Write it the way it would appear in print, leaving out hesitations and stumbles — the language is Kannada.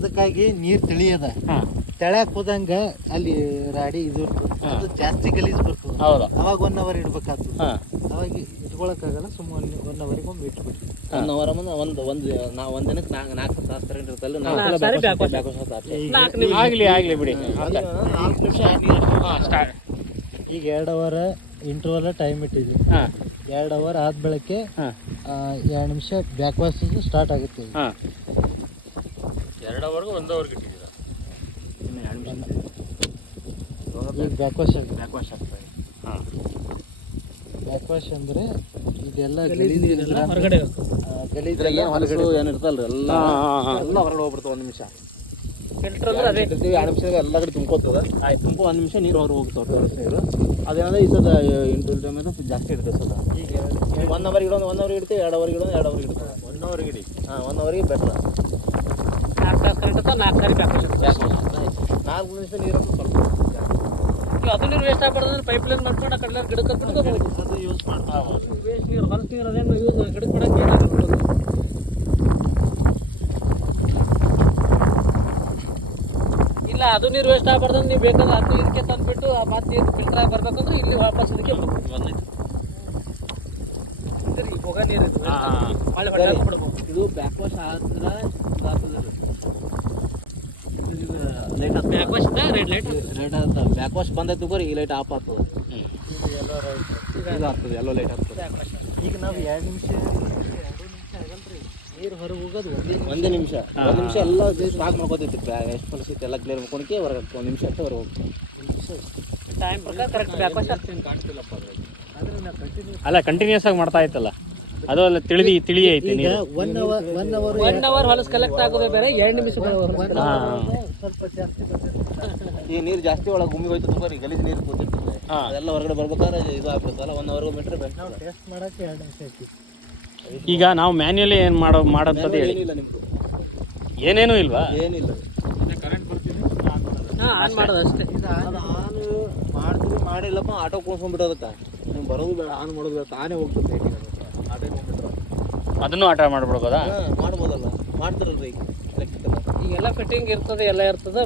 ಅದಕ್ಕಾಗಿ ನೀರ್ ತಿಳಿಯದ ತೆಳ್ಯಾಕ್ ಹೋದಂಗ ಅಲ್ಲಿ ರಾಡಿ ಇದು ಅದು ಜಾಸ್ತಿ ಗಲೀಜ್ ಬರ್ತದೆ. ಹೌದಾ? ಅವಾಗ 1 hour ಇಡ್ಬೇಕಾಗ್ತದೆ. ಅವಾಗ ಇಟ್ಕೊಳಕ್ಕಾಗಲ್ಲ, ಸುಮ್ಮನೆ 1 hour ಒಮ್ಮೆ ಇಟ್ಬಿಟ್ರಿ. 1 hour ಅಂದ್ರೆ ಒಂದ್ ದಿನಕ್ಕೆ 4 ತಾಸು ಕರೆಂಟ್ ಇರ್ತಲ್ಲ. ಆಗ್ಲಿ ಬಿಡಿ. ಈಗ 2 hour ಇಂಟರ್ವಲ್ ಟೈಮ್ ಇಟ್ಟಿದ್ವಿ. 2 hour ಆದ ಬೆಳಕ್ಕೆ 2 ನಿಮಿಷ ಬ್ಯಾಕ್ ವಾಶ್ ಸ್ಟಾರ್ಟ್ ಆಗುತ್ತೆ. 2 hourಗೆ 1 hour ಇಟ್ಟಿದ್ದೀರಾ? ಇನ್ನು 2 ನಿಮಿಷ ಈಗ ಬ್ಯಾಕ್ ವಾಶ್ ಆಗ್ತದೆ. ಬ್ಯಾಕ್ ವಾಶ್ ಅಂದ್ರೆ ಇದೆಲ್ಲ ಗಲೀಜ್ ಹೊರಗಡೆ ಏನಿರ್ತಲ್ರಿ ಎಲ್ಲ ಹೊರಗಡೆ ಹೋಗ್ಬಿಡ್ತಾವೆ. 1 ನಿಮಿಷ ಫಿಲ್ಟರ್ ಅಂದ್ರೆ ಅದೇ 2 ನಿಮಿಷದಾಗ ಎಲ್ಲ ಕಡೆ ತುಂಬ್ಕೋತದ. ಆಯ್ತು, ತುಂಬ 1 ನಿಮಿಷ ನೀರು ಹೊರಗೆ ಹೋಗ್ತಾವೆ. ನೀರು ಅದೇನಂದ್ರೆ ಈ ಸದ ಇಂಟರ್ವಲ್ ಟೈಮ್ ಜಾಸ್ತಿ ಇರ್ತದೆ. ಸದ ಈಗ 1 hour ಇಡೋದು 1 hour ಇಡ್ತೀವಿ, 2 hour ಇಡೋದು 2 hour ಇಡ್ತೀವಿ. 1 hour ಇಡಿ. 1 hourಗೆ ಬೆಟ್ರ. 4 ತಾಸು ಕರೆಂಟ್ 4 ಸಾರಿ ಬ್ಯಾಕ್ ವಾಶ್ 4 ನಿಮಿಷ ನೀರು ಸ್ವಲ್ಪ ಅದು ನೀರು ವೇಸ್ಟ್ ಆಗ್ಬಾರ್ದು. ಪೈಪ್ ಲೈನ್ ಮಾಡ್ಕೊಂಡು ಆ ಕಡೆ ಗಿಡಕ್ಕೆ ಬಿಡ್ಕೋಬಹುದು. ಅದು ಯೂಸ್ ಮಾಡ್ತಾರೆ. ವೇಸ್ಟ್ ನೀರು ಹೊಲಸು ನೀರು ಅದೇನು ಯೂಸ್ ಗಿಡಕ್ಕೆ ಬಿಡಕ್ಕೆ ಇಲ್ಲ. ಅದು ನೀರು ವೇಸ್ಟ್ ಆಗ್ಬಾರ್ದು. ನೀವು ಬೇಕಾದ್ರೆ ಅದು ಇದಕ್ಕೆ ತಂದುಬಿಟ್ಟು ಮತ್ತೆ ನೀರು ಫಿಲ್ಟರ್ ಆಗಿ ಬರ್ಬೇಕಂದ್ರೆ ಇಲ್ಲಿ ವಾಪಸ್ ಇದಕ್ಕೆ ಹೋಗ ನೀರು ಇದು ಬ್ಯಾಕ್ ವಾಶ್ ಆದ್ರೆ ಲೈಟ್ ಬ್ಯಾಕ್ ವಾಶ್ ರೆಡ್ ಆಗ್ತದೆ. ಬ್ಯಾಕ್ ವಾಶ್ ಬಂದೈತೆ ತಗೋರಿ, ಈ ಲೈಟ್ ಆಫ್ ಆಗ್ತದೆ. ಇದು ಆಗ್ತದೆ, ಎಲ್ಲೋ ಲೈಟ್ ಆಗ್ತದೆ. ಈಗ ನಾವು 2 ನಿಮಿಷ ಆಗಲ್ರಿ ನೀರು ಹೊರಗೆ ಹೋಗೋದು 1 ನಿಮಿಷ. 1 ನಿಮಿಷ ಎಲ್ಲ ಸ್ಟಾಕ್ ಮಾಡ್ಕೋತೈತಿ. ಎಷ್ಟು ಪರಿಸ್ಥಿತಿ ಎಲ್ಲ ಕ್ಲಿಯರ್ ಮಾಡ್ಕೊಳಕ್ಕೆ ಹೊರಗೆ 1 ನಿಮಿಷ ಅಷ್ಟೇ ಹೊರಗೆ ಹೋಗ್ತೀವಿ. ಟೈಮ್ ಪ್ರಕಾರ ಕರೆಕ್ಟ್ ಬ್ಯಾಕ್ ವಾಶ್ ಕಾಣಿಸ್ತಿಲ್ಲಪ್ಪ. ಅಲ್ಲ, ಕಂಟಿನ್ಯೂಸ್ ಆಗಿ ಮಾಡ್ತಾ ಇತ್ತಲ್ಲ, ಅದು ಅಲ್ಲ ತಿಳಿ ಐತಿ. ಈಗ 1 hour ಹೊಲಸ್ ಕಲೆಕ್ಟ್ ಆಗೋದೇ ಬೇರೆ, 2 ನಿಮಿಷ ಸ್ವಲ್ಪ ಜಾಸ್ತಿ ಈ ನೀರು ಜಾಸ್ತಿ ಒಳಗೆ ಗುಮ್ಮಿ ಹೋಯ್ತು ತಗೋರಿ, ಗಲೀಜ್ ನೀರು ಕೂತಿರ್ತದೆ. ಅದೆಲ್ಲ ಹೊರಗಡೆ ಬರ್ಬೇಕಾದ್ರೆ ಇದು ಆಗ್ಬಿಡ್ತಲ್ಲ. 1 hour ಮೀಟ್ರ್ ನಾವು ಟೆಸ್ಟ್ ಮಾಡಕ್ಕೆ 2 ನಿಮಿಷ ಐತಿ. ಈಗ ನಾವು ಮ್ಯಾನ್ಯಲಿ ಏನು ಮಾಡೋದಂಥದ್ದು ಹೇಳಿ. ಏನಿಲ್ಲ ನಿಮ್ದು, ಏನೇನೂ ಇಲ್ವಾ? ಏನಿಲ್ಲ. ಕರೆಂಟ್ ಬರ್ತೀವಿ ಆನ್ ಮಾಡೋದು ಅಷ್ಟೇ. ಅದು ಆನ್ ಮಾಡ್ತೀವಿ, ಮಾಡಿಲ್ಲಪ್ಪ ಆಟೋ ಕೂಸ್ಕೊಂಡ್ಬಿಟ್ಟೋದಕ್ಕೆ. ನೀವು ಬರೋದು ಬೇಡ, ಆನ್ ಮಾಡೋದು ಬೇಡ, ತಾನೇ ಹೋಗ್ತದೆ. ಆಟೋ ಹೋಗ್ಬಿಟ್ರೆ ಅದನ್ನು ಆಟ ಮಾಡ್ಬಿಡ್ಬೋದಾ? ಮಾಡ್ಬೋದಲ್ಲ, ಮಾಡ್ತಾರಲ್ರಿ ಈಗ ಈಗೆಲ್ಲ ಫಿಟ್ಟಿಂಗ್ ಇರ್ತದೆ, ಎಲ್ಲ ಇರ್ತದೆ.